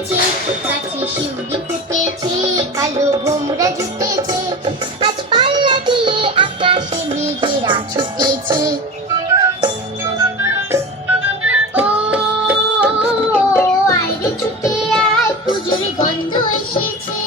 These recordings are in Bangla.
ফুটেছে, গাছে শিউলি ফুটেছে, কালো ভোমরা জুটেছে, আজ পাল্লা দিয়ে আকাশে মেঘেরা ছুটেছে। ও আয়রে ছুটে আয়, পুজোর গন্ধ এসেছে।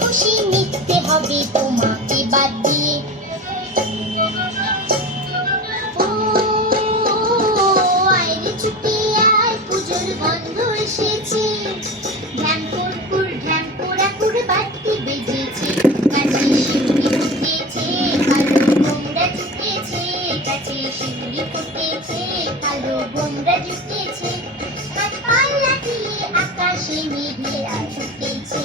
খুশি মিথ্যে হবে তোমাকে বাদ দিয়ে। ও আয়রে ছুটে আয়, পুজোর গন্ধ এসেছে। ঢ্যামপুর ঢ্যামপুরাপুর বাতি বেজেছে, গাছে শিউলি ফুটেছে, কালো ভোমরা জুটেছে, গাছে শিউলি ফুটেছে, কালো ভোমরা জুটেছে, আজ পাল্লা দিয়ে আকাশে মেঘেরা ছুটেছে।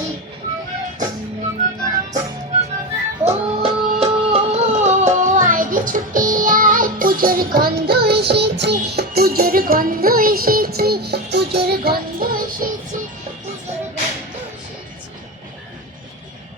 ও আয়রে ছুটে আয়, পুজোর গন্ধ এসেছে, পুজোর গন্ধ এসেছে।